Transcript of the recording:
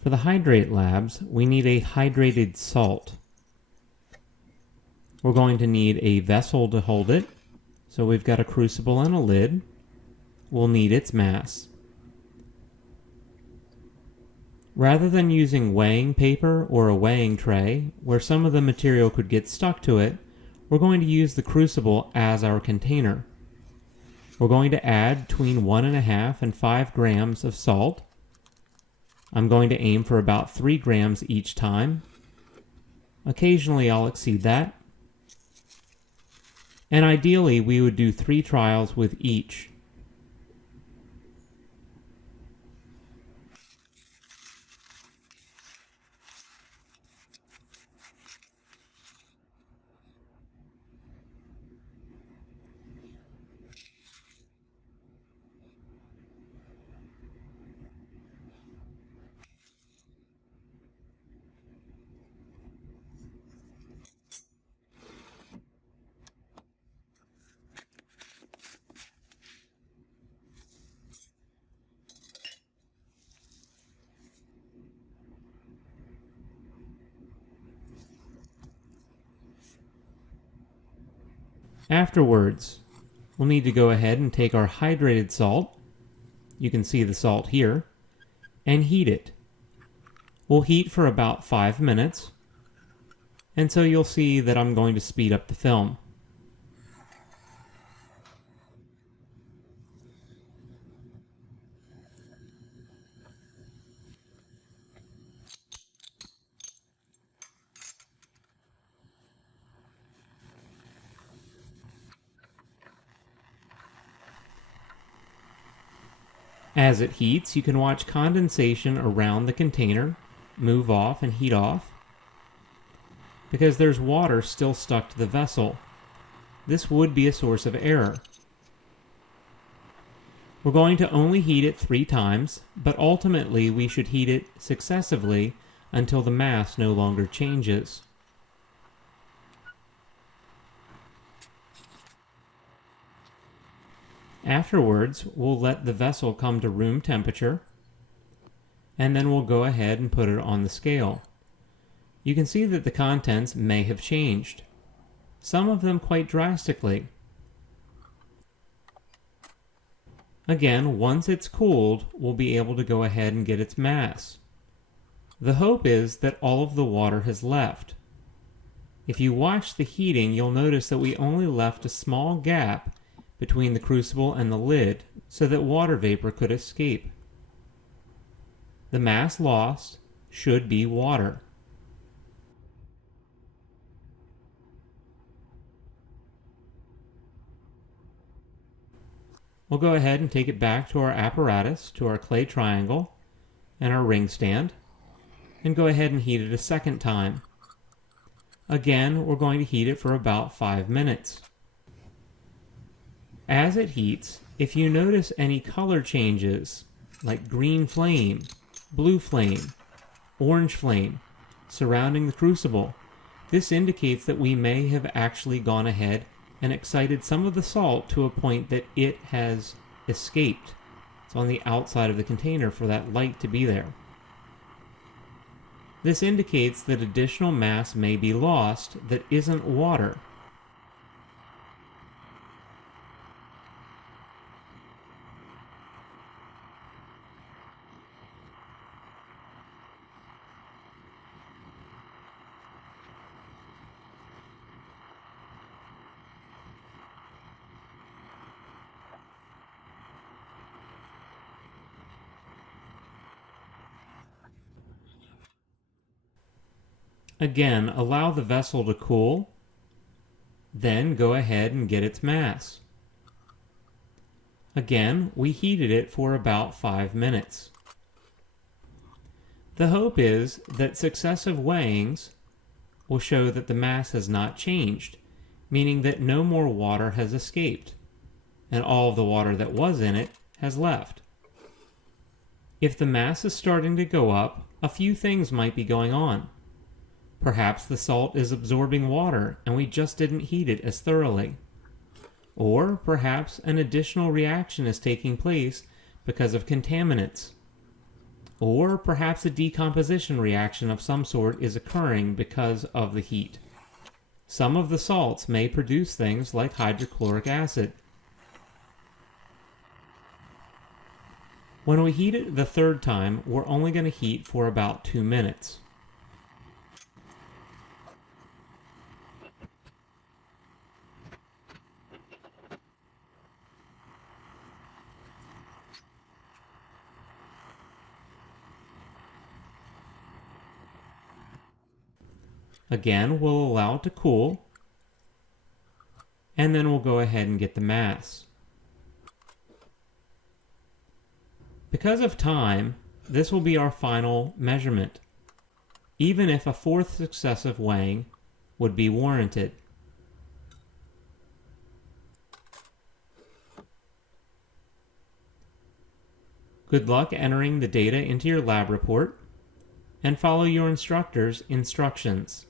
For the Hydrate Labs, we need a hydrated salt. We're going to need a vessel to hold it. So we've got a crucible and a lid. We'll need its mass. Rather than using weighing paper or a weighing tray, where some of the material could get stuck to it, we're going to use the crucible as our container. We're going to add between 1.5 and 5 grams of salt. I'm going to aim for about 3 grams each time. Occasionally I'll exceed that. And ideally we would do 3 trials with each. Afterwards, we'll need to go ahead and take our hydrated salt, you can see the salt here, and heat it. We'll heat for about 5 minutes, and so you'll see that I'm going to speed up the film. As it heats, you can watch condensation around the container move off and heat off because there's water still stuck to the vessel. This would be a source of error. We're going to only heat it 3 times, but ultimately we should heat it successively until the mass no longer changes. Afterwards, we'll let the vessel come to room temperature, and then we'll go ahead and put it on the scale. You can see that the contents may have changed, some of them quite drastically. Again, once it's cooled, we'll be able to go ahead and get its mass. The hope is that all of the water has left. If you watch the heating, you'll notice that we only left a small gap between the crucible and the lid so that water vapor could escape. The mass lost should be water. We'll go ahead and take it back to our apparatus, to our clay triangle and our ring stand, and go ahead and heat it a second time. Again, we're going to heat it for about 5 minutes. As it heats, if you notice any color changes, like green flame, blue flame, orange flame, surrounding the crucible, this indicates that we may have actually gone ahead and excited some of the salt to a point that it has escaped. It's on the outside of the container for that light to be there. This indicates that additional mass may be lost that isn't water. Again, allow the vessel to cool, then go ahead and get its mass. Again, we heated it for about 5 minutes. The hope is that successive weighings will show that the mass has not changed, meaning that no more water has escaped, and all of the water that was in it has left. If the mass is starting to go up, a few things might be going on. Perhaps the salt is absorbing water and we just didn't heat it as thoroughly. Or perhaps an additional reaction is taking place because of contaminants. or perhaps a decomposition reaction of some sort is occurring because of the heat. Some of the salts may produce things like hydrochloric acid. When we heat it the third time, we're only going to heat for about 2 minutes. Again, we'll allow it to cool, and then we'll go ahead and get the mass. Because of time, this will be our final measurement, even if a fourth successive weighing would be warranted. Good luck entering the data into your lab report, and follow your instructor's instructions.